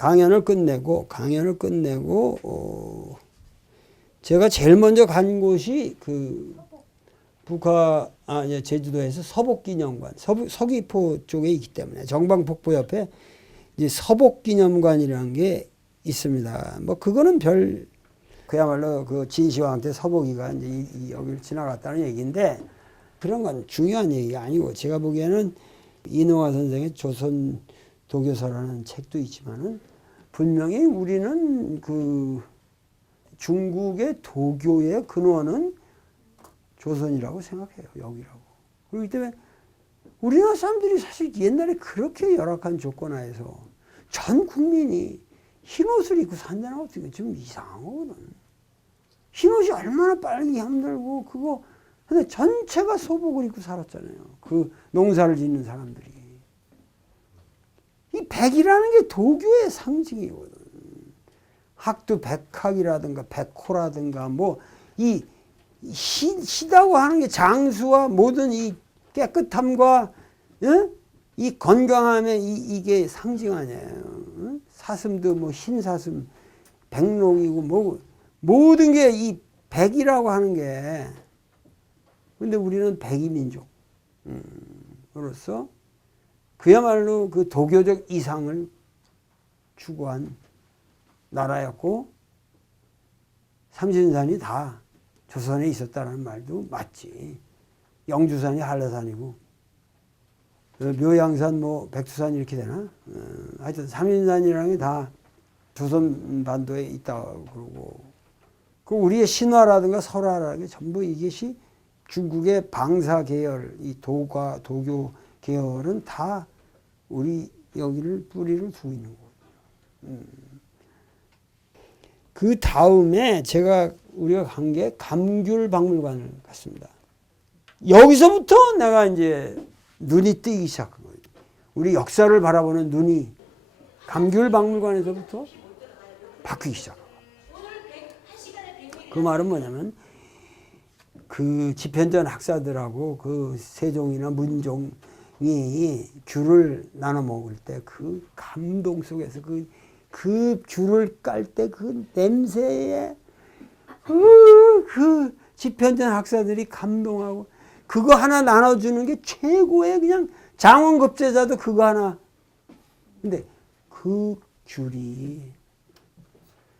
강연을 끝내고 제가 제일 먼저 간 곳이 그 제주도에서 서복기념관, 서귀포 쪽에 있기 때문에 정방폭포 옆에 이제 서복기념관이라는 게 있습니다. 뭐 그거는 그야말로 그 진시황 때 서복이가 이제 여기를 지나갔다는 얘기인데 그런 건 중요한 얘기가 아니고 제가 보기에는 이능화 선생의 조선 도교서라는 책도 있지만은 분명히 우리는 그 중국의 도교의 근원은 조선이라고 생각해요. 여기라고. 그렇기 때문에 우리나라 사람들이 사실 옛날에 그렇게 열악한 조건 하에서 전 국민이 흰옷을 입고 산다는 것도 좀 이상하거든. 흰옷이 얼마나 빨기 힘들고 그거 근데 전체가 소복을 입고 살았잖아요. 그 농사를 짓는 사람들이. 이 백이라는 게 도교의 상징이거든. 학도 백학이라든가 백호라든가 뭐 이 시다고 하는 게 장수와 모든 이 깨끗함과 이 건강함에 이게 상징 아니에요. 사슴도 뭐 흰사슴, 백록이고 뭐 모든 게 이 백이라고 하는 게 근데 우리는 백이민족 으로서 그야말로 그 도교적 이상을 추구한 나라였고 삼신산이 다 조선에 있었다는 말도 맞지. 영주산이 한라산이고 묘양산 뭐 백두산 이렇게 되나? 하여튼 삼신산이라는 게 다 조선 반도에 있다고 그러고 그 우리의 신화라든가 설화라는 게 전부 이것이 중국의 방사 계열, 이 도교 계열은 다 우리 여기를 뿌리를 두고 있는 거예요. 그 다음에 우리가 간 게 감귤박물관을 갔습니다. 여기서부터 내가 이제 눈이 뜨기 시작한 거예요. 우리 역사를 바라보는 눈이 감귤박물관에서부터 바뀌기 시작한 거예요. 그 말은 뭐냐면 그 집현전 학사들하고 그 세종이나 문종이 귤을 나눠 먹을 때 그 감동 속에서 그 귤을 깔 때 그 냄새에 그 집현전 학사들이 감동하고 그거 하나 나눠주는 게 최고의 그냥 장원급제자도 그거 하나. 근데 그 귤이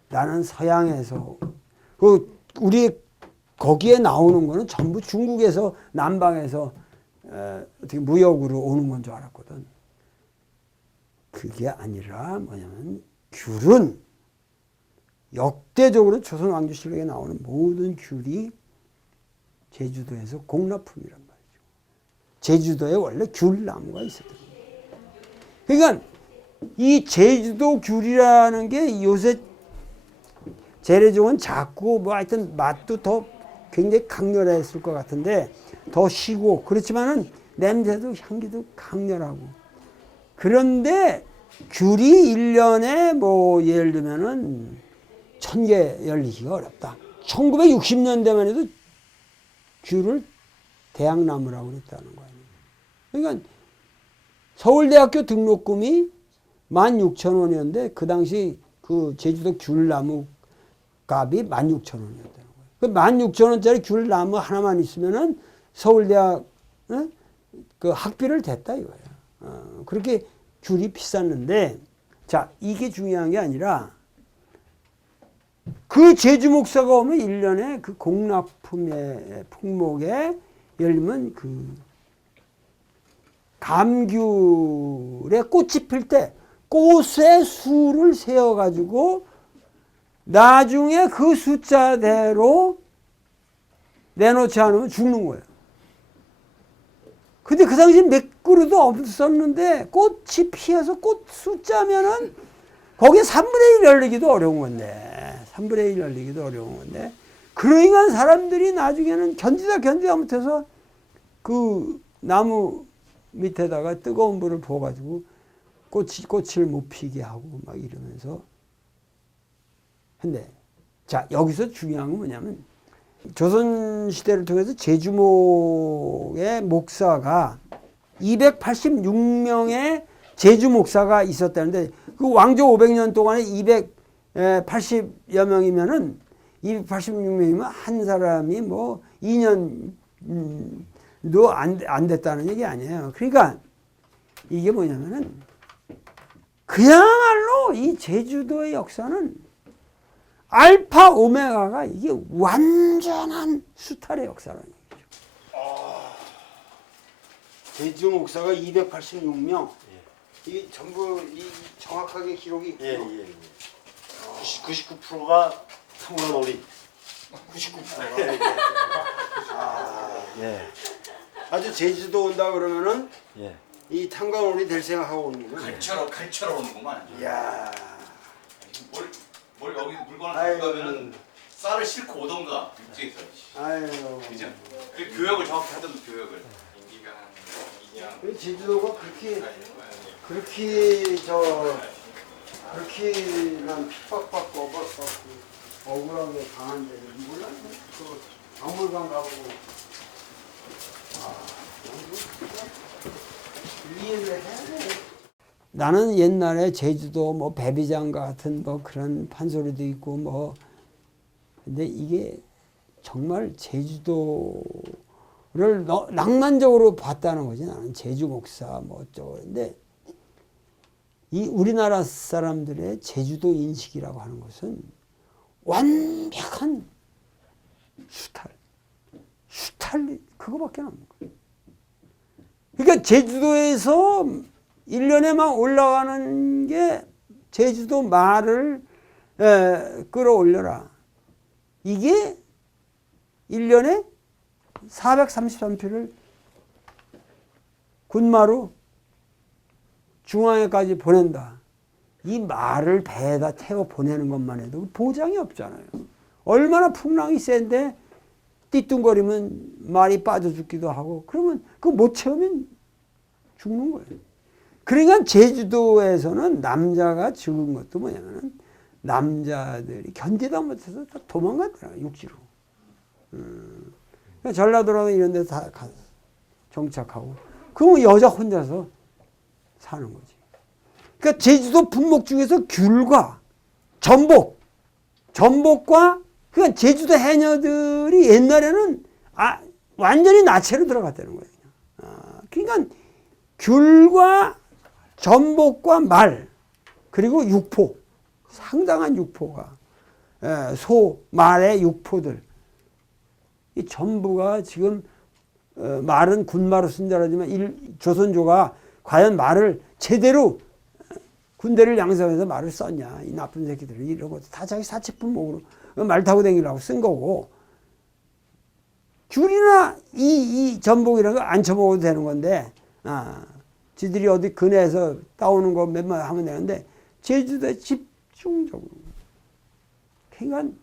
나는 서양에서 우리 거기에 나오는 거는 전부 중국에서 남방에서 어떻게 무역으로 오는 건 줄 알았거든. 그게 아니라 뭐냐면 귤은 역대적으로 조선 왕조실록에 나오는 모든 귤이 제주도에서 공납품이란 말이죠. 제주도에 원래 귤나무가 있었던 거예요. 그러니까 이 제주도 귤이라는 게 요새 재래종은 작고 뭐 하여튼 맛도 더 굉장히 강렬했을 것 같은데 더 시고 그렇지만은 냄새도 향기도 강렬하고 그런데 귤이 1년에 뭐 예를 들면은 1000개 열리기가 어렵다. 1960년대만 해도 귤을 대학나무라고 그랬다는 거예요. 그러니까 서울대학교 등록금이 16,000원이었는데 그 당시 그 제주도 귤나무 값이 16,000원이었다는 거예요. 그 16,000원짜리 귤나무 하나만 있으면은 서울대학 그 학비를 댔다 이거예요. 그렇게 귤이 비쌌는데 자 이게 중요한 게 아니라 그 제주 목사가 오면 1년에 그 공납품의 품목에 예를 들면 그 감귤에 꽃이 필 때 꽃의 수를 세어가지고 나중에 그 숫자대로 내놓지 않으면 죽는 거예요. 근데 그 당시 몇 그루도 없었는데 꽃이 피어서 꽃 숫자면은 거기에 3분의 1 열리기도 어려운 건데 3분의 1 열리기도 어려운 건데 그러니까 사람들이 나중에는 견디다 못해서 그 나무 밑에다가 뜨거운 불을 부어가지고 꽃을 못 피게 하고 막 이러면서 근데 자 여기서 중요한 건 뭐냐면 조선시대를 통해서 제주목의 목사가 286명의 제주 목사가 있었다는데 그 왕조 500년 동안에 280여 명이면은 286명이면 한 사람이 뭐 2년도 안 됐다는 얘기 아니에요. 그러니까 이게 뭐냐면은 그야말로 이 제주도의 역사는 알파 오메가가 이게 완전한 수탈의 역사라는 얘기죠. 제주 목사가 286명. 이게 전부 정확하게 기록이 있고. 99%가 삼관오리. 99%가. 아주 제주도 온다 그러면은 이 탄광오리 될 생각하고 오는 거예요. 갈처럼 오는구만. 이야. 뭘 여기 물건을 가져가면은 쌀을 싣고 오던가 육지에서. 아유. 그죠? 그 교역을 정확히 하던 교역을. 제주도가 그렇게 난 핍박받고 억울하게 당한데 몰랐네. 그 박물관 가보고 이해를 해야 돼. 나는 옛날에 제주도 뭐 배비장가 같은 뭐 그런 판소리도 있고 뭐 근데 이게 정말 제주도를 낭만적으로 봤다는 거지. 나는 제주 목사 뭐 어쩌고 그런데 이 우리나라 사람들의 제주도 인식이라고 하는 것은 완벽한 수탈 그거밖에 없는 거예요. 그러니까 제주도에서 1년에만 올라가는 게 제주도 말을 끌어올려라. 이게 1년에 433표를 군마로 중앙에까지 보낸다. 이 말을 배에다 태워 보내는 것만 해도 보장이 없잖아요. 얼마나 풍랑이 센데 띠뚱거리면 말이 빠져 죽기도 하고 그러면 그거 못 채우면 죽는 거예요. 그러니까 제주도에서는 남자가 죽은 것도 뭐냐면은 남자들이 견디다 못해서 다 도망가더라고요. 육지로. 그러니까 전라도라고 이런 데 다 가서 정착하고 그러면 여자 혼자서 사는 거지. 그러니까 제주도 분목 중에서 귤과 전복과 그러니까 제주도 해녀들이 옛날에는 완전히 나체로 들어갔다는 거예요. 그러니까 귤과 전복과 말 그리고 육포 상당한 육포가 소 말의 육포들 이 전부가 지금 말은 군마로 쓴다라지만 조선조가 과연 말을 제대로 군대를 양성해서 말을 썼냐 이 나쁜 새끼들이 이런 것도 다 자기 사치품목으로 말 타고 다니려고 쓴 거고 귤이나 이 전복이라는 거 안 쳐먹어도 되는 건데 지들이 어디 근해에서 따오는 거 몇만 하면 되는데 제주도에 집중적으로 그러니까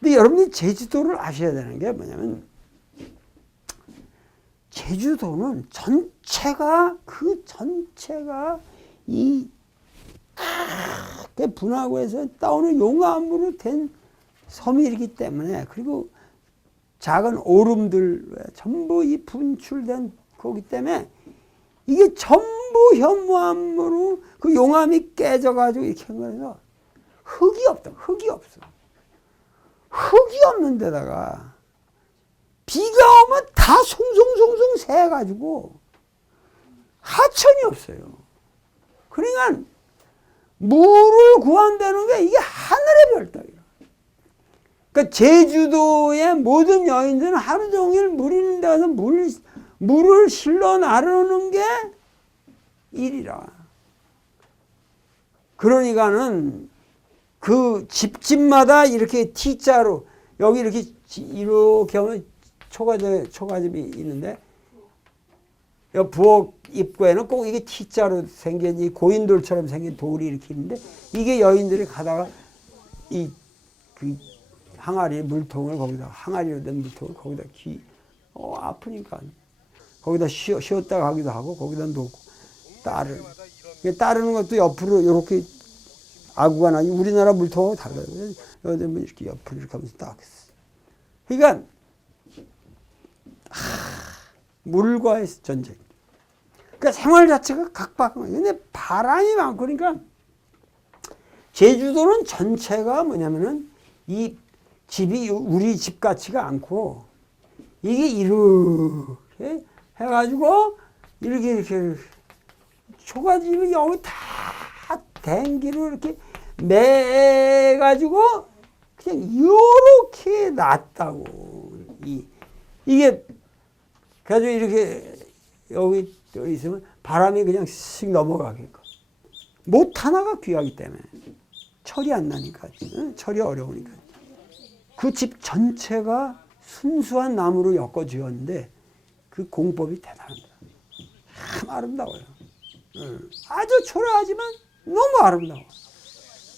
근데 여러분이 제주도를 아셔야 되는 게 뭐냐면 제주도는 전체가 이 분화구에서 따오는 용암으로 된 섬이기 때문에 그리고 작은 오름들 전부 이 분출된 거기 때문에 이게 전부 현무암으로 그 용암이 깨져가지고 이렇게 한 거라서 흙이 없다. 흙이 없어. 흙이 없는 데다가 비가 오면 다 송송송송 새가지고 하천이 없어요. 그러니까 물을 구한다는 게 이게 하늘의 별따기라. 그러니까 제주도의 모든 여인들은 하루 종일 물 있는 데 가서 물을 실러 나르는 게 일이라. 그러니까는 그 집마다 이렇게 T자로 여기 이렇게 하면 초가집이 있는데 여 부엌 입구에는 꼭 이게 T자로 생긴 이 고인돌처럼 생긴 돌이 이렇게 있는데 이게 여인들이 가다가 그 항아리 물통을 거기다 항아리로 된 물통을 거기다 아프니까 거기다 쉬었다 가기도 하고 거기다 놓고 따르는 것도 옆으로 이렇게 아구가 나니 우리나라 물통하고 달라요. 여기 이렇게 옆으로 이렇게 하면서 딱 했어. 그러니까 물과의 전쟁. 그러니까 생활 자체가 각박한 거예요. 근데 바람이 많고 그러니까 제주도는 전체가 뭐냐면은 이 집이 우리 집 같지가 않고 이게 이렇게 해가지고 이렇게 초가집이 여기 다 댕기로 이렇게 매가지고 그냥 이렇게 놨다고. 이게 가지고 이렇게 여기 있으면 바람이 그냥 쓱 넘어가게끔. 못 하나가 귀하기 때문에 철이 안 나니까, 철이 어려우니까. 그 집 전체가 순수한 나무로 엮어 지었는데 그 공법이 대단합니다. 참 아름다워요. 아주 초라하지만 너무 아름다워.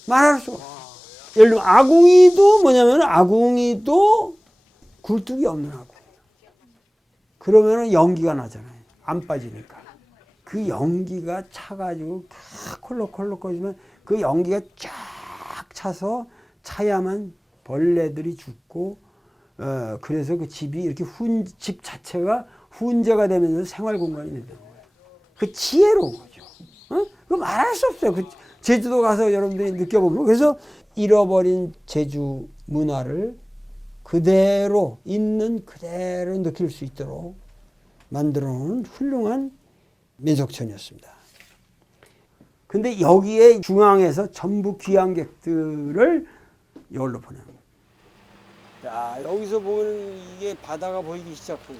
말할 수가 없어. 예를 들면 아궁이도 뭐냐면 아궁이도 굴뚝이 없는 아궁이. 그러면은 연기가 나잖아요. 안 빠지니까. 그 연기가 차가지고 다 콜록콜록 거리면 그 연기가 쫙 차서 차야만 벌레들이 죽고 그래서 그 집이 이렇게 집 자체가 훈제가 되면서 생활 공간이 되는 거예요. 그 지혜로운 거죠. 그 말할 수 없어요. 그 제주도 가서 여러분들이 느껴보면 그래서 잃어버린 제주 문화를 그대로 있는 그대로 느낄 수 있도록 만들어 놓은 훌륭한 민속촌이었습니다. 근데 여기에 중앙에서 전부 귀향객들을 여기로 보내는 거예요. 자, 여기서 보면 이게 바다가 보이기 시작해요.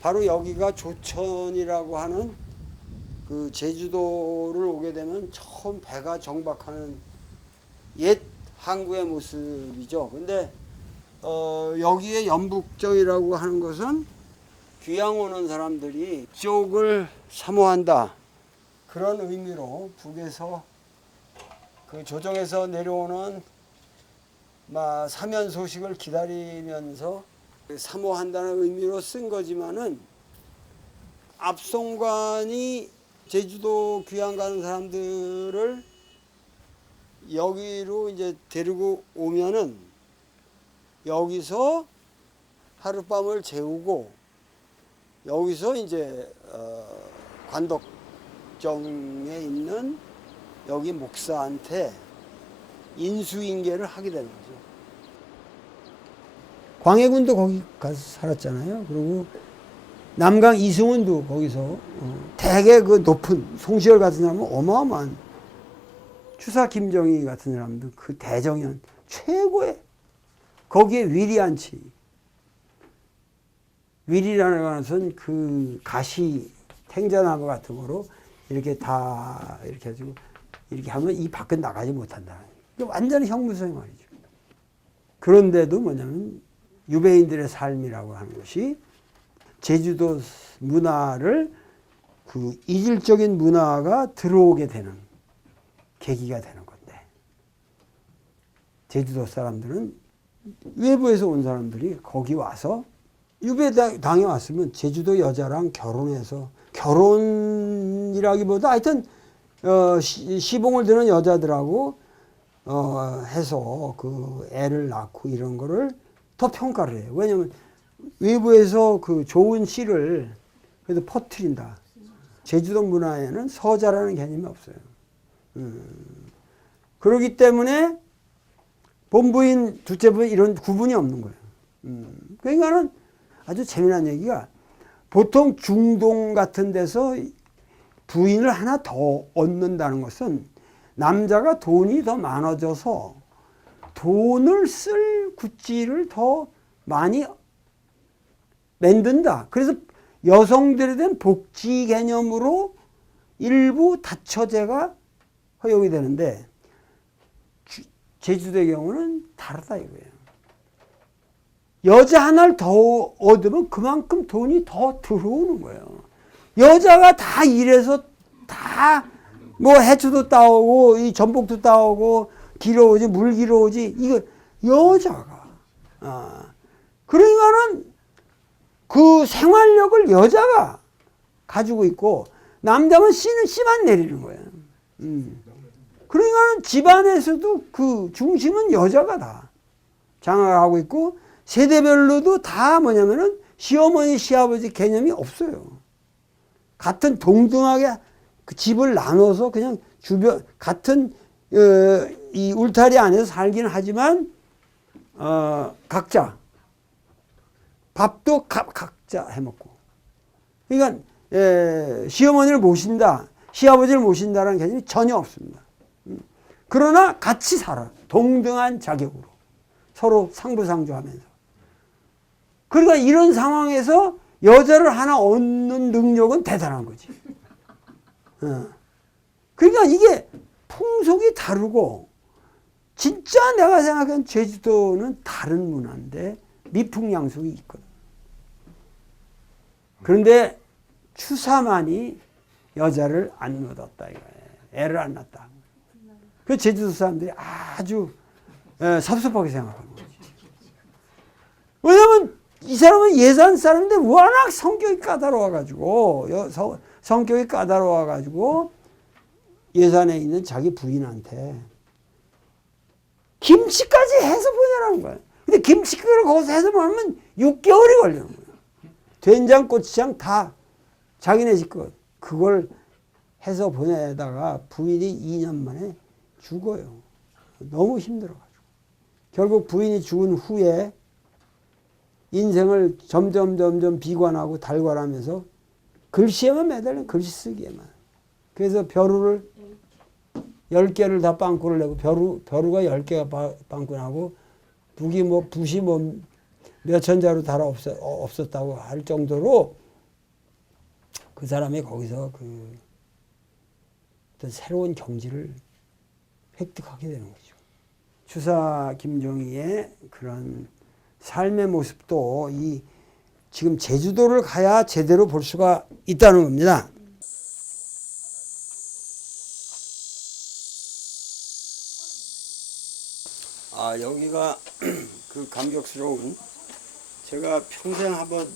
바로 여기가 조천이라고 하는 그 제주도를 오게 되면 처음 배가 정박하는 옛 항구의 모습이죠. 근데 여기에 연북정이라고 하는 것은 귀향 오는 사람들이 이쪽을 사모한다. 그런 의미로 북에서 그 조정에서 내려오는 사면 소식을 기다리면서 사모한다는 의미로 쓴 거지만은 압송관이 제주도 귀향 가는 사람들을 여기로 이제 데리고 오면은 여기서 하룻밤을 재우고 여기서 이제 관덕정에 있는 여기 목사한테 인수인계를 하게 되는 거죠. 광해군도 거기 가서 살았잖아요. 그리고 남강 이승훈도 거기서 되게 그 높은 송시열 같은 사람은 어마어마한 추사 김정희 같은 사람도 그 대정연 최고의 거기에 위리안치 위리라는 것은 그 가시 탱자나무 같은 거로 이렇게 다 이렇게 해가지고 이렇게 하면 이 밖은 나가지 못한다. 완전히 형무소의 말이죠. 그런데도 뭐냐면 유배인들의 삶이라고 하는 것이 제주도 문화를 그 이질적인 문화가 들어오게 되는 계기가 되는 건데 제주도 사람들은 외부에서 온 사람들이 거기 와서 유배당에 왔으면 제주도 여자랑 결혼해서 결혼이라기보다 하여튼 시봉을 드는 여자들하고 해서 그 애를 낳고 이런 거를 더 평가를 해요. 왜냐면 외부에서 그 좋은 씨를 그래도 퍼뜨린다. 제주도 문화에는 서자라는 개념이 없어요. 그렇기 때문에 본부인, 둘째 부인 이런 구분이 없는 거예요. 그러니까는 아주 재미난 얘기가 보통 중동 같은 데서 부인을 하나 더 얻는다는 것은 남자가 돈이 더 많아져서 돈을 쓸 구찌를 더 많이 만든다. 그래서 여성들에 대한 복지 개념으로 일부 다처제가 허용이 되는데 제주도의 경우는 다르다 이거예요. 여자 하나를 더 얻으면 그만큼 돈이 더 들어오는 거예요. 여자가 다 일해서 다 뭐 해초도 따오고 이 전복도 따오고 길어오지 물 길어오지 이거 여자가 그러니까는 그 생활력을 여자가 가지고 있고 남자는 씨만 내리는 거예요. 그러니까는 집안에서도 그 중심은 여자가 다 장악하고 있고 세대별로도 다 뭐냐면은 시어머니 시아버지 개념이 없어요. 같은 동등하게 그 집을 나눠서 그냥 주변 같은 이 울타리 안에서 살기는 하지만 각자 밥도 각자 해먹고. 그러니까 시어머니를 모신다, 시아버지를 모신다라는 개념이 전혀 없습니다. 그러나 같이 살아. 동등한 자격으로. 서로 상부상조하면서. 그러니까 이런 상황에서 여자를 하나 얻는 능력은 대단한 거지. 그러니까 이게 풍속이 다르고 진짜 내가 생각한 제주도는 다른 문화인데 미풍양속이 있거든. 그런데 추사만이 여자를 안 얻었다 이거예요. 애를 안 낳았다. 그 제주도 사람들이 아주 섭섭하게 생각하는 거지. 왜냐면 이 사람은 예산 사람인데 워낙 성격이 까다로워가지고 성격이 까다로워가지고 예산에 있는 자기 부인한테 김치까지 해서 보내라는 거야. 근데 김치를 거기서 해서 보내면 6개월이 걸리는 거야. 된장, 고추장 다 자기네 집 것. 그걸 해서 보내다가 부인이 2년 만에 죽어요. 너무 힘들어가지고. 결국 부인이 죽은 후에 인생을 점점 비관하고 달관하면서 글씨에만 매달린 글씨 쓰기에만. 그래서 벼루를 10개를 다 빵꾸를 내고 벼루가 10개가 빵꾸나고 붓이 몇천 자루 달아 없었다고 할 정도로 그 사람이 거기서 그 어떤 새로운 경지를 획득하게 되는 거죠. 추사 김종희의 그런 삶의 모습도 이 지금 제주도를 가야 제대로 볼 수가 있다는 겁니다. 여기가 그 감격스러운 제가 평생 한번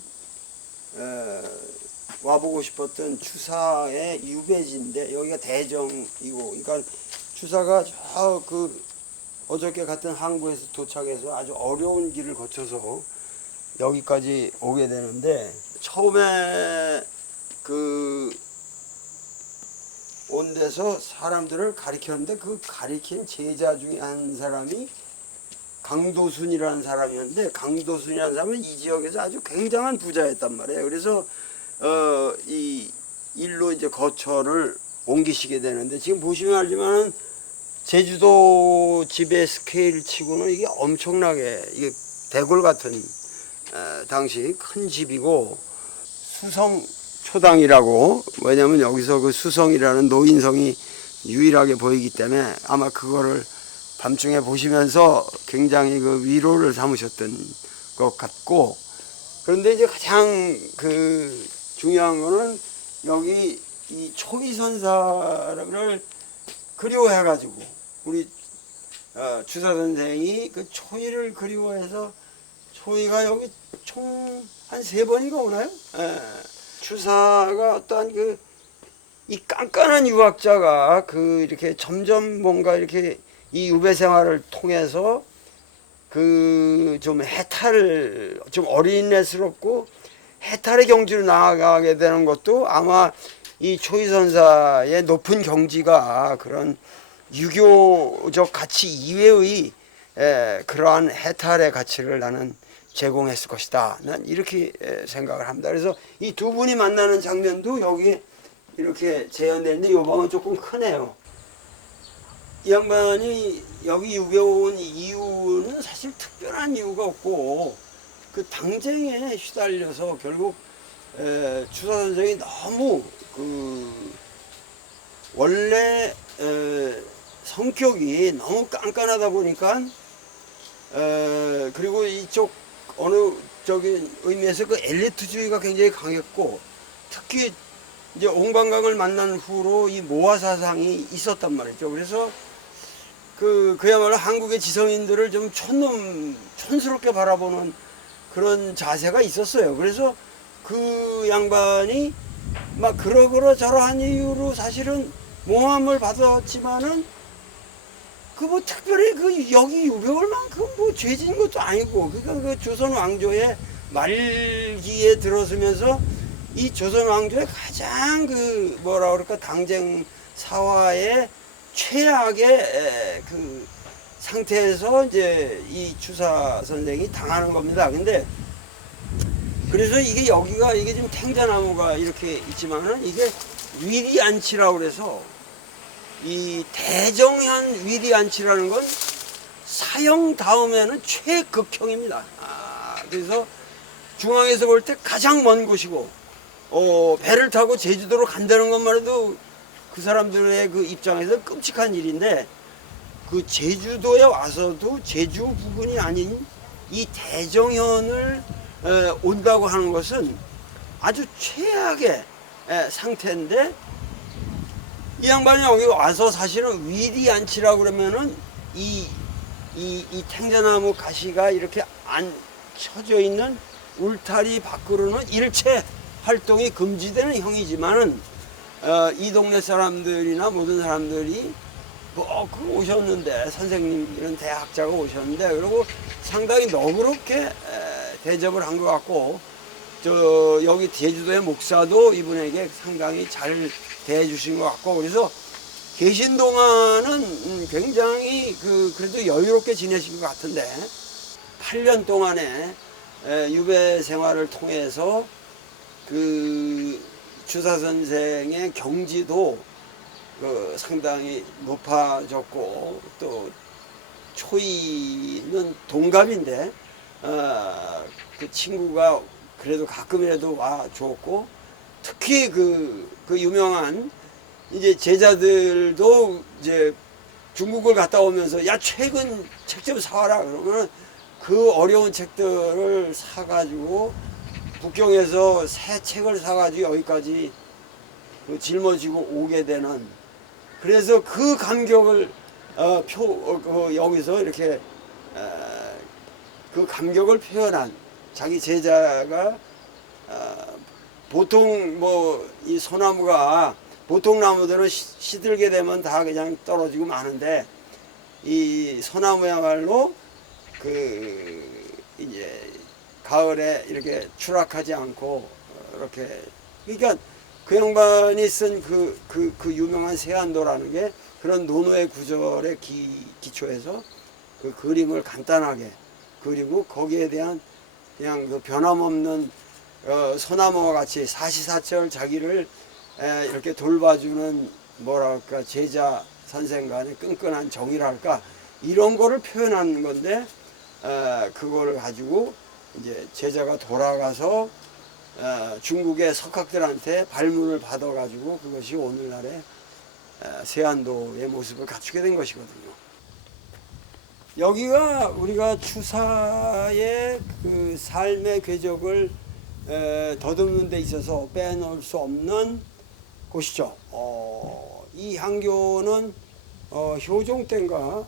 와보고 싶었던 추사의 유배지인데 여기가 대정이고, 그러니까 추사가 저 어저께 같은 항구에서 도착해서 아주 어려운 길을 거쳐서 여기까지 오게 되는데, 처음에 온 데서 사람들을 가리켰는데 그 가리킨 제자 중에 한 사람이 강도순이라는 사람이었는데, 강도순이라는 사람은 이 지역에서 아주 굉장한 부자였단 말이에요. 그래서 이 일로 이제 거처를 옮기시게 되는데, 지금 보시면 알지만 제주도 집의 스케일 치고는 이게 엄청나게 이게 대궐 같은 당시 큰 집이고, 수성초당이라고, 왜냐면 여기서 그 수성이라는 노인성이 유일하게 보이기 때문에 아마 그거를 밤중에 보시면서 굉장히 그 위로를 삼으셨던 것 같고, 그런데 이제 가장 중요한 거는 여기 이 초이선사를 그리워해가지고 우리 추사 선생이 그 초이를 그리워해서 초이가 여기 총 한 3번인가 오나요? 추사가 어떠한 이 깐깐한 유학자가 이렇게 점점 뭔가 이렇게 이 유배 생활을 통해서 좀 해탈, 좀 어린애스럽고 해탈의 경지로 나아가게 되는 것도 아마 이 초이선사의 높은 경지가 그런 유교적 가치 이외의 그러한 해탈의 가치를 나는 제공했을 것이다. 난 이렇게 생각을 합니다. 그래서 이 두 분이 만나는 장면도 여기에 이렇게 재현되는데, 이 방은 조금 크네요. 이 양반이 여기 유배 온 이유는 사실 특별한 이유가 없고, 그 당쟁에 휘달려서 결국 추사 선생이 너무 원래 성격이 너무 깐깐하다 보니까 그리고 이쪽 어느 의미에서 그 엘리트주의가 굉장히 강했고, 특히 이제 옹방강을 만난 후로 이 모화 사상이 있었단 말이죠. 그래서 그야말로 한국의 지성인들을 좀 촌스럽게 바라보는 그런 자세가 있었어요. 그래서 그 양반이 막 그러저러한 이유로 사실은 모함을 받았지만은 그 뭐 특별히 그 여기 유배올 만큼 뭐 죄진 것도 아니고, 그러니까 그 조선 왕조의 말기에 들어서면서 이 조선 왕조의 가장 그 뭐라 그럴까 당쟁 사화의 최악의 그 상태에서 이제 이 주사 선생이 당하는 겁니다. 근데 그래서 이게 여기가 이게 지금 탱자나무가 이렇게 있지만은 이게 위리안치라고 그래서 이 대정현 위리안치라는 건 사형 다음에는 최극형입니다. 그래서 중앙에서 볼 때 가장 먼 곳이고, 배를 타고 제주도로 간다는 것만 해도 그 사람들의 그 입장에서 끔찍한 일인데, 그 제주도에 와서도 제주 부근이 아닌 이 대정현을 온다고 하는 것은 아주 최악의 상태인데, 이 양반이 여기 와서 사실은 위리안치라고 그러면은 이 탱자나무 가시가 이렇게 안 쳐져 있는 울타리 밖으로는 일체 활동이 금지되는 형이지만은 이 동네 사람들이나 모든 사람들이 그 오셨는데, 선생님 이런 대학자가 오셨는데, 그리고 상당히 너그럽게 대접을 한 것 같고, 여기 제주도의 목사도 이분에게 상당히 잘 대해주신 것 같고, 그래서 계신 동안은 굉장히 그래도 여유롭게 지내신 것 같은데, 8년 동안의 유배 생활을 통해서 그 주사 선생의 경지도 상당히 높아졌고, 또 초이는 동갑인데 그 친구가 그래도 가끔이라도 와 줬고, 특히 그 유명한 이제 제자들도 이제 중국을 갔다 오면서 야 최근 책 좀 사와라 그러면 그 어려운 책들을 사가지고 북경에서 새 책을 사가지고 여기까지 짊어지고 오게 되는, 그래서 그 감격을 여기서 이렇게 그 감격을 표현한 자기 제자가 보통 뭐 이 소나무가 보통 나무들은 시들게 되면 다 그냥 떨어지고 마는데, 이 소나무야말로 이제 가을에 이렇게 추락하지 않고 이렇게, 그러니까 그 양반이 쓴 그 유명한 세안도라는 게 그런 논어의 구절의 기초에서 그 그림을 간단하게 그리고 거기에 대한 그냥 그 변함없는 소나무와 같이 사시사철 자기를 이렇게 돌봐주는 뭐랄까 제자 선생 간의 끈끈한 정이랄까 이런 거를 표현한 건데, 그거를 가지고 이제 제자가 돌아가서 중국의 석학들한테 발문을 받아가지고 그것이 오늘날의 세안도의 모습을 갖추게 된 것이거든요. 여기가 우리가 추사의 그 삶의 궤적을 더듬는 데 있어서 빼놓을 수 없는 곳이죠. 이 향교는 효종 때인가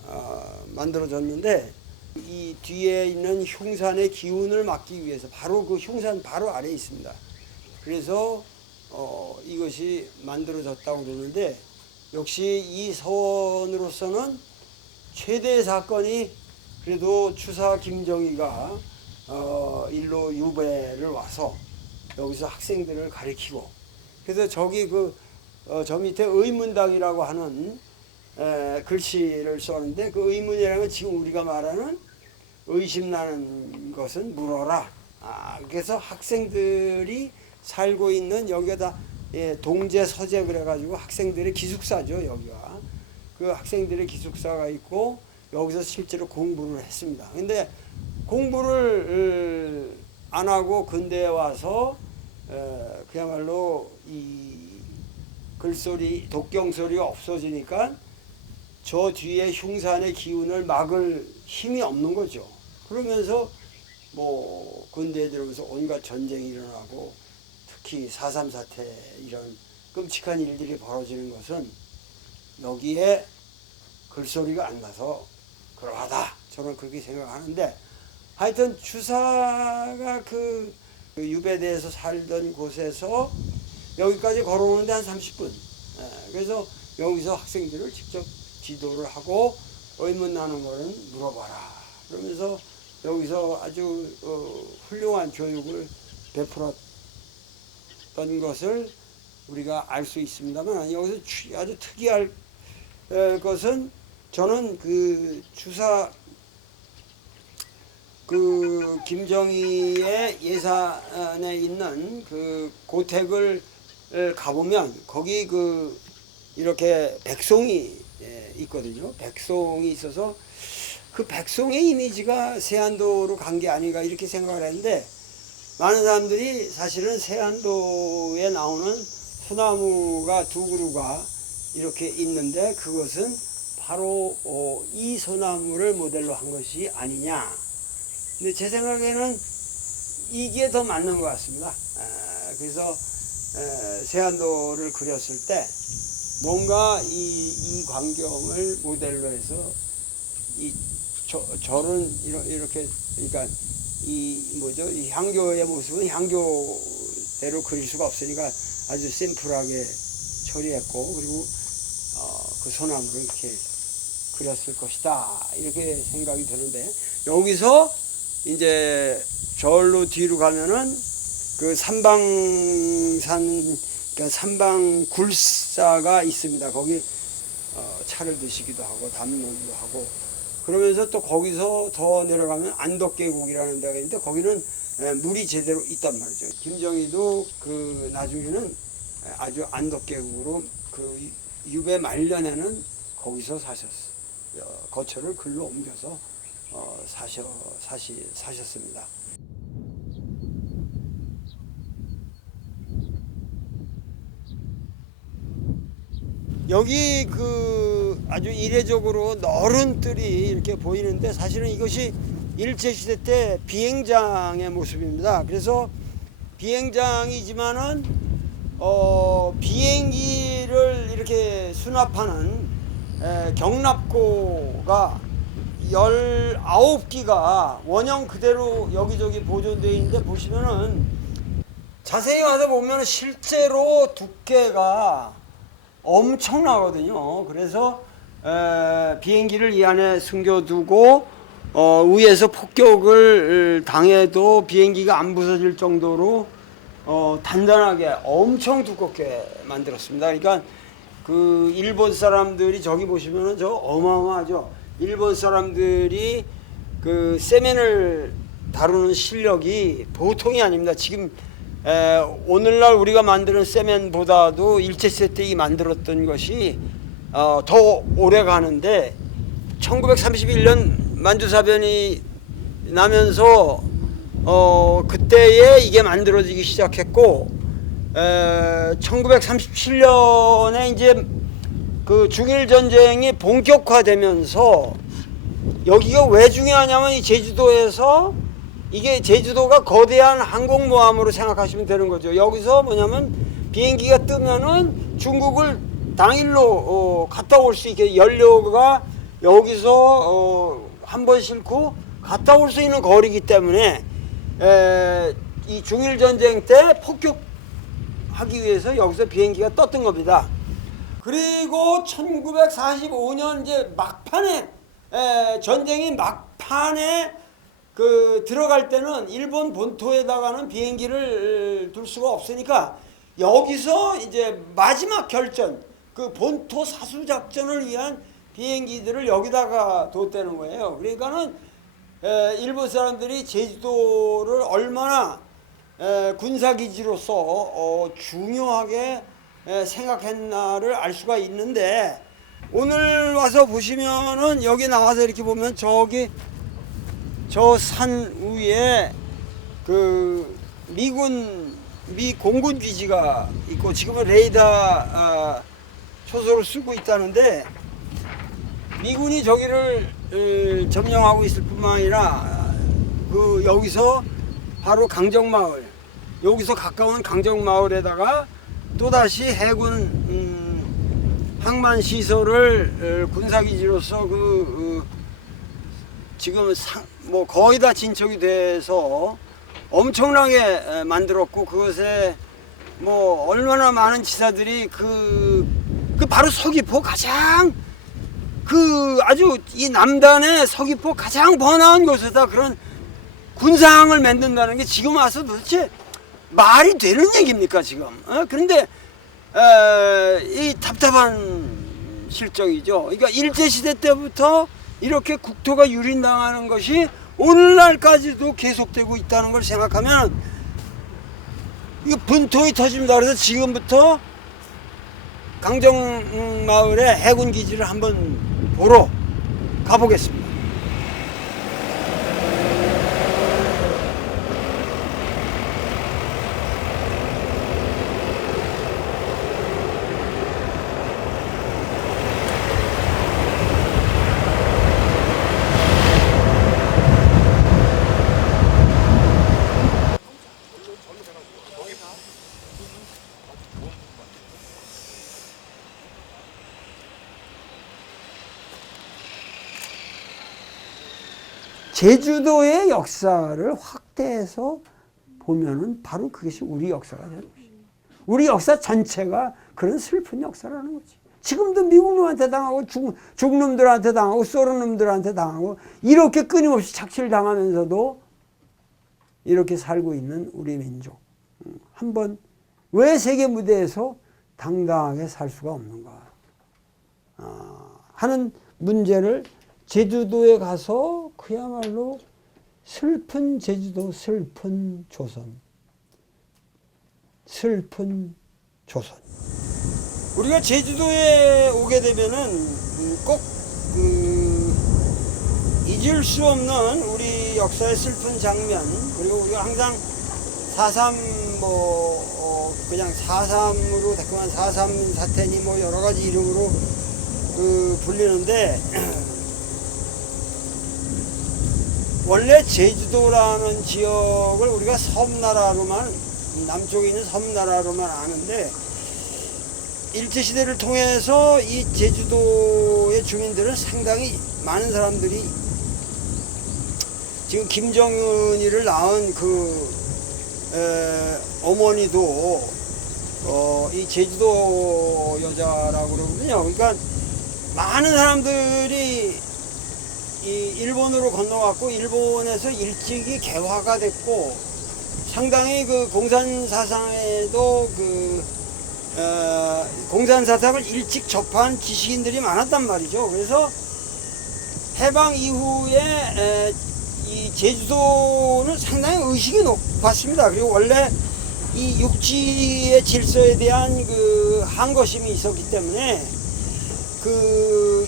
만들어졌는데, 이 뒤에 있는 흉산의 기운을 막기 위해서 바로 그 흉산 바로 아래에 있습니다. 그래서 이것이 만들어졌다고 그러는데, 역시 이 서원으로서는 최대의 사건이 그래도 추사 김정희가 일로 유배를 와서 여기서 학생들을 가르치고, 그래서 저기 저 밑에 의문당이라고 하는 글씨를 썼는데, 그 의문이라는 건 지금 우리가 말하는 의심나는 것은 물어라. 그래서 학생들이 살고 있는 여기가 다 동제 서재 그래가지고 학생들의 기숙사죠. 여기가 그 학생들의 기숙사가 있고, 여기서 실제로 공부를 했습니다. 근데 공부를 안 하고 근대에 와서 그야말로 이 글소리 독경소리가 없어지니까 저 뒤에 흉산의 기운을 막을 힘이 없는 거죠. 그러면서 뭐 근대에 들어오면서 온갖 전쟁이 일어나고, 특히 4.3 사태 이런 끔찍한 일들이 벌어지는 것은 여기에 글소리가 안 나서 그러하다. 저는 그렇게 생각하는데, 하여튼 추사가 그 유배대에서 살던 곳에서 여기까지 걸어오는데 한 30분. 그래서 여기서 학생들을 직접 지도를 하고 의문 나는 거는 물어봐라. 그러면서 여기서 아주 훌륭한 교육을 베풀었던 것을 우리가 알 수 있습니다만, 여기서 아주 특이할 것은 저는 그 주사 그 김정희의 예산에 있는 그 고택을 가보면 거기 그 이렇게 백송이 있거든요. 백송이 있어서 그 백송의 이미지가 세안도로 간 게 아닌가 이렇게 생각을 했는데, 많은 사람들이 사실은 세안도에 나오는 소나무가 두 그루가 이렇게 있는데 그것은 바로 이 소나무를 모델로 한 것이 아니냐. 근데 제 생각에는 이게 더 맞는 것 같습니다. 그래서 세안도를 그렸을 때 뭔가 이 광경을 모델로 해서 절은 이렇게, 그러니까 이 향교의 모습은 향교대로 그릴 수가 없으니까 아주 심플하게 처리했고, 그리고 그 소나무를 이렇게 그렸을 것이다 이렇게 생각이 드는데, 여기서 이제 절로 뒤로 가면은 그 삼방산, 그러니까 삼방굴사가 있습니다. 거기 차를 드시기도 하고 담론도 하고, 그러면서 또 거기서 더 내려가면 안덕계곡이라는 데가 있는데 거기는 물이 제대로 있단 말이죠. 김정희도 그 나중에는 아주 안덕계곡으로 그 유배 말년에는 거기서 사셨어요. 거처를 글로 옮겨서 사셨습니다. 여기 그 아주 이례적으로 너른 뜰이 이렇게 보이는데, 사실은 이것이 일제시대 때 비행장의 모습입니다. 그래서 비행장이지만은 비행기를 이렇게 수납하는 경납고가 19기가 원형 그대로 여기저기 보존되어 있는데, 보시면은 자세히 와서 보면 실제로 두께가 엄청나거든요. 그래서 비행기를 이 안에 숨겨두고 위에서 폭격을 당해도 비행기가 안 부서질 정도로 단단하게 엄청 두껍게 만들었습니다. 그러니까 그 일본 사람들이 저기 보시면은 저 어마어마하죠. 일본 사람들이 그 세면을 다루는 실력이 보통이 아닙니다. 지금 오늘날 우리가 만드는 세면보다도 일제시대 때 만들었던 것이 더 오래 가는데, 1931년 만주사변이 나면서 그때에 이게 만들어지기 시작했고, 1937년에 이제 그 중일 전쟁이 본격화되면서, 여기가 왜 중요하냐면 이 제주도에서, 이게 제주도가 거대한 항공모함으로 생각하시면 되는 거죠. 여기서 뭐냐면 비행기가 뜨면은 중국을 당일로 갔다 올 수 있게, 연료가 여기서 한 번 싣고 갔다 올 수 있는 거리이기 때문에 이 중일 전쟁 때 폭격하기 위해서 여기서 비행기가 떴던 겁니다. 그리고 1945년 이제 막판에 전쟁이 막판에 그 들어갈 때는 일본 본토에다가는 비행기를 둘 수가 없으니까 여기서 이제 마지막 결전, 그 본토 사수 작전을 위한 비행기들을 여기다가 뒀다는 거예요. 그러니까는 일본 사람들이 제주도를 얼마나 군사기지로서 중요하게 생각했나를 알 수가 있는데, 오늘 와서 보시면은 여기 나와서 이렇게 보면 저기 저 산 위에 그 미 공군 기지가 있고, 지금은 레이더 초소를 쓰고 있다는데, 미군이 저기를 점령하고 있을 뿐만 아니라 그 여기서 바로 강정마을, 여기서 가까운 강정마을에다가 또다시 해군 항만 시설을 군사기지로서 지금 뭐 거의 다 진척이 돼서 엄청나게 만들었고, 그것에 뭐 얼마나 많은 지사들이 그 바로 서귀포 가장 그 아주 이 남단의 서귀포 가장 번화한 곳에다 그런 군상을 만든다는 게 지금 와서 도대체 말이 되는 얘기입니까 지금? 그런데 이 답답한 실정이죠. 그러니까 일제시대 때부터 이렇게 국토가 유린당하는 것이 오늘날까지도 계속되고 있다는 걸 생각하면 이거 분통이 터집니다. 그래서 지금부터 강정마을의 해군기지를 한번 보러 가보겠습니다. 제주도의 역사를 확대해서 보면은 바로 그것이 우리 역사가 되는 것이죠. 우리 역사 전체가 그런 슬픈 역사라는 거지. 지금도 미국 놈한테 당하고 중국 놈들한테 당하고 소련 놈들한테 당하고 이렇게 끊임없이 착취당하면서도 이렇게 살고 있는 우리 민족. 한번 왜 세계 무대에서 당당하게 살 수가 없는가 하는 문제를 제주도에 가서 그야말로 슬픈 제주도, 슬픈 조선. 슬픈 조선. 우리가 제주도에 오게 되면은 꼭 잊을 수 없는 우리 역사의 슬픈 장면, 그리고 우리가 항상 4.3 그냥 4.3으로 대꾸한 4.3 사태니 뭐 여러 가지 이름으로 불리는데 원래 제주도라는 지역을 우리가 섬나라로만, 남쪽에 있는 섬나라로만 아는데 일제시대를 통해서 이 제주도의 주민들은 상당히 많은 사람들이 지금 김정은이를 낳은 어머니도 이 제주도 여자라고 그러거든요. 그러니까 많은 사람들이 이 일본으로 건너갔고 일본에서 일찍이 개화가 됐고 상당히 그 공산 사상에도 공산 사상을 일찍 접한 지식인들이 많았단 말이죠. 그래서 해방 이후에 이 제주도는 상당히 의식이 높았습니다. 그리고 원래 이 육지의 질서에 대한 항거심이 있었기 때문에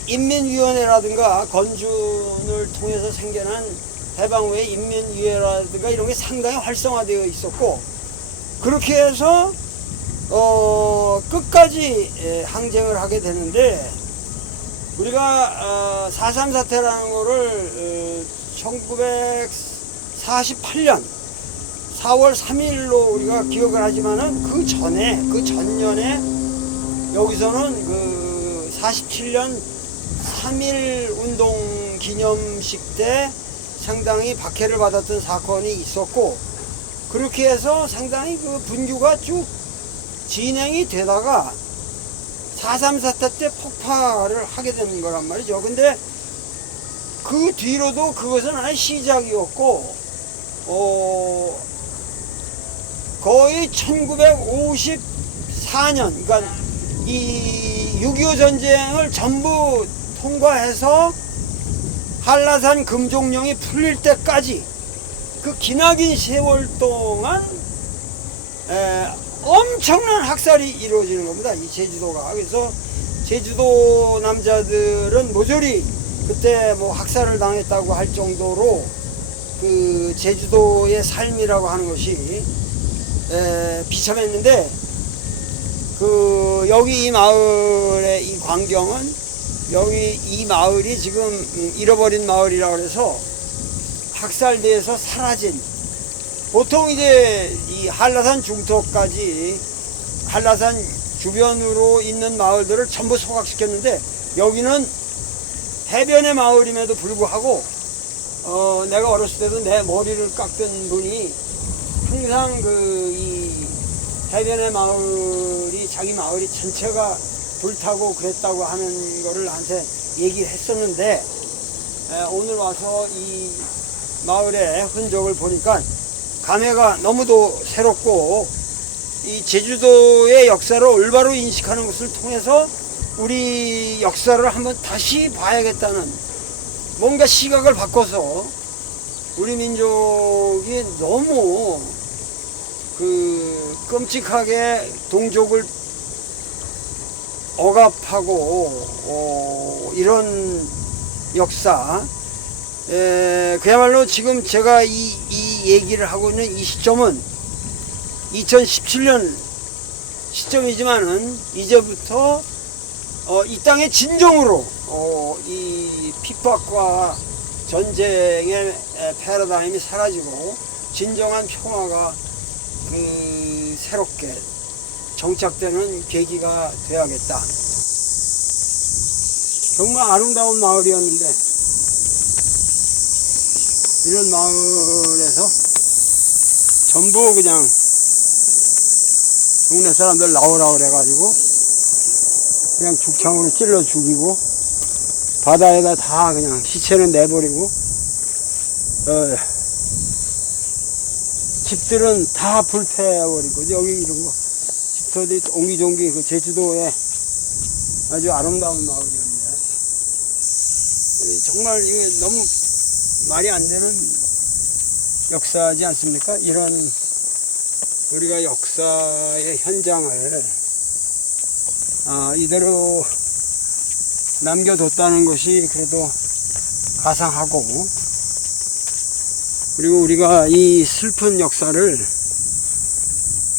인민위원회라든가 건준을 통해서 생겨난 해방 후에 인민위원회라든가 이런 게 상당히 활성화되어 있었고, 그렇게 해서 끝까지 항쟁을 하게 되는데, 우리가 4.3 사태라는 거를 1948년 4월 3일로 우리가 기억을 하지만은 그 전년에 여기서는 47년 3.1 운동 기념식 때 상당히 박해를 받았던 사건이 있었고, 그렇게 해서 상당히 분규가 쭉 진행이 되다가 4.3 사태 때 폭발을 하게 되는 거란 말이죠. 근데 그 뒤로도 그것은 아예 시작이었고, 거의 1954년, 그러니까 이 6.25 전쟁을 전부 통과해서 한라산 금종령이 풀릴 때까지 그 기나긴 세월 동안 엄청난 학살이 이루어지는 겁니다. 이 제주도가. 그래서 제주도 남자들은 모조리 그때 뭐 학살을 당했다고 할 정도로 그 제주도의 삶이라고 하는 것이 비참했는데, 여기 이 마을의 이 광경은, 여기 이 마을이 지금 잃어버린 마을이라고 해서 학살돼서 사라진, 보통 이제 이 한라산 중턱까지 한라산 주변으로 있는 마을들을 전부 소각시켰는데, 여기는 해변의 마을임에도 불구하고 내가 어렸을 때도 내 머리를 깎던 분이 항상 이 해변의 마을이 자기 마을이 전체가 불타고 그랬다고 하는 거를 나한테 얘기를 했었는데 오늘 와서 이 마을의 흔적을 보니까 감회가 너무도 새롭고 이 제주도의 역사를 올바로 인식하는 것을 통해서 우리 역사를 한번 다시 봐야겠다는 뭔가 시각을 바꿔서 우리 민족이 너무 그 끔찍하게 동족을 억압하고 이런 역사 그야말로 지금 제가 이 얘기를 하고 있는 이 시점은 2017년 시점이지만은 이제부터 이 땅의 진정으로 이 핍박과 전쟁의 패러다임이 사라지고 진정한 평화가 그 새롭게 정착되는 계기가 되어야겠다. 정말 아름다운 마을이었는데 이런 마을에서 전부 그냥 동네 사람들 나오라 그래가지고 그냥 죽창으로 찔러 죽이고 바다에다 다 그냥 시체는 내버리고 집들은 다 불태워버리고 여기 이런 거 집터들이 옹기종기 그 제주도에 아주 아름다운 마을이었는데 정말 이게 너무 말이 안 되는 역사지 않습니까? 이런 우리가 역사의 현장을 이대로 남겨뒀다는 것이 그래도 가상하고 그리고 우리가 이 슬픈 역사를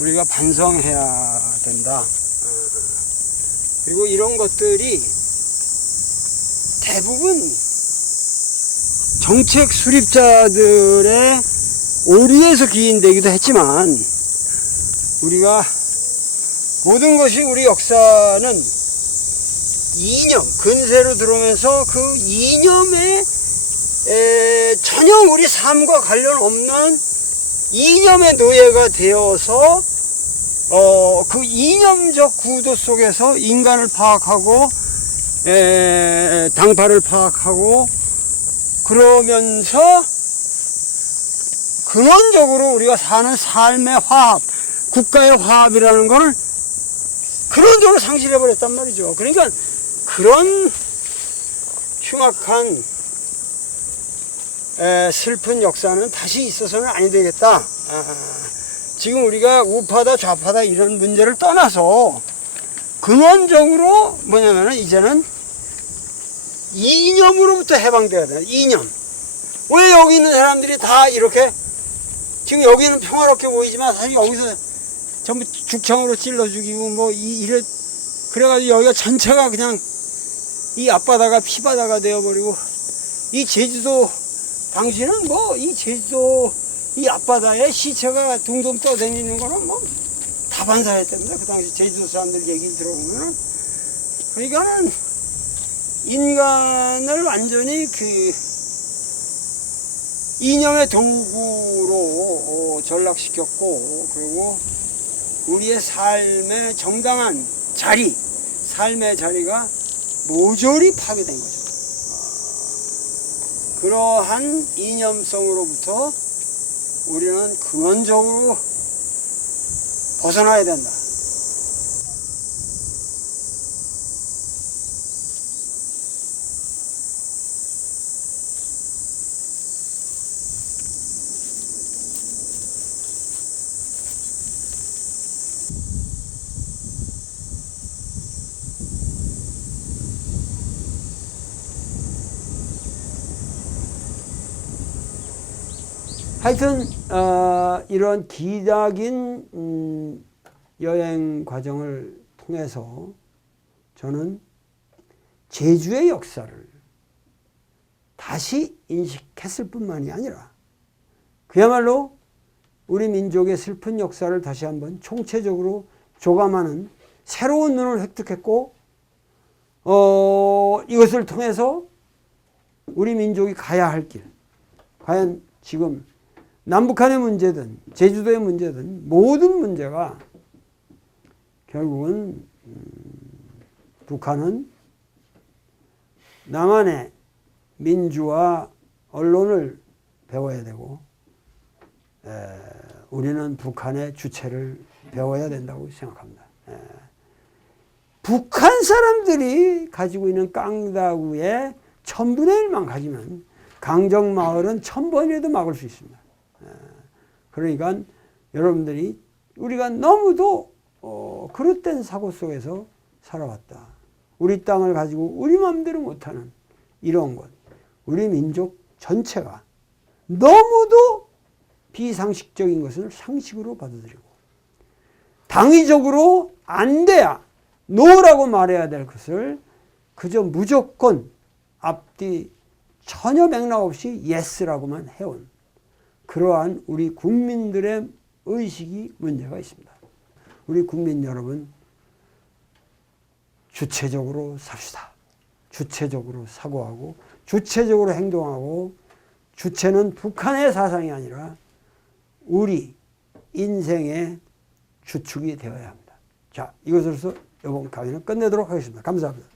우리가 반성해야 된다. 그리고 이런 것들이 대부분 정책 수립자들의 오류에서 기인되기도 했지만 우리가 모든 것이 우리 역사는 이념, 근세로 들어오면서 그 이념에 전혀 우리 삶과 관련 없는 이념의 노예가 되어서 그 이념적 구도 속에서 인간을 파악하고 당파를 파악하고 그러면서 근원적으로 우리가 사는 삶의 화합, 국가의 화합이라는 걸 근원적으로 상실해버렸단 말이죠. 그러니까 그런 흉악한 슬픈 역사는 다시 있어서는 아니 되겠다. 지금 우리가 우파다 좌파다 이런 문제를 떠나서 근원적으로 뭐냐면은 이제는 이념으로부터 해방돼야 돼. 이념. 왜 여기 있는 사람들이 다 이렇게 지금 여기는 평화롭게 보이지만 사실 여기서 전부 죽창으로 찔러 죽이고 뭐 이래 그래가지고 여기가 전체가 그냥 이 앞바다가 피바다가 되어버리고 이 제주도 당시는 뭐 이 제주도 이 앞바다에 시체가 둥둥 떠다니는 거는 뭐 다반사였답니다. 그 당시 제주도 사람들 얘기를 들어보면은 그러니까는 인간을 완전히 그 이념의 도구로 전락시켰고 그리고 우리의 삶의 정당한 자리, 삶의 자리가 모조리 파괴된 거죠. 그러한 이념성으로부터 우리는 근원적으로 벗어나야 된다. 하여튼 이런 기나긴 여행 과정을 통해서 저는 제주의 역사를 다시 인식했을 뿐만이 아니라 그야말로 우리 민족의 슬픈 역사를 다시 한번 총체적으로 조감하는 새로운 눈을 획득했고 이것을 통해서 우리 민족이 가야 할 길, 과연 지금 남북한의 문제든 제주도의 문제든 모든 문제가 결국은 북한은 남한의 민주화 언론을 배워야 되고 우리는 북한의 주체를 배워야 된다고 생각합니다. 북한 사람들이 가지고 있는 깡다구의 1000분의 1만 가지면 강정마을은 1000번이라도 막을 수 있습니다. 그러니까 여러분들이 우리가 너무도 그릇된 사고 속에서 살아왔다. 우리 땅을 가지고 우리 마음대로 못하는 이런 것. 우리 민족 전체가 너무도 비상식적인 것을 상식으로 받아들이고 당위적으로 안 돼야 노라고 말해야 될 것을 그저 무조건 앞뒤 전혀 맥락 없이 예스라고만 해온 그러한 우리 국민들의 의식이 문제가 있습니다. 우리 국민 여러분 주체적으로 삽시다. 주체적으로 사고하고 주체적으로 행동하고 주체는 북한의 사상이 아니라 우리 인생의 주축이 되어야 합니다. 자, 이것으로서 이번 강의는 끝내도록 하겠습니다. 감사합니다.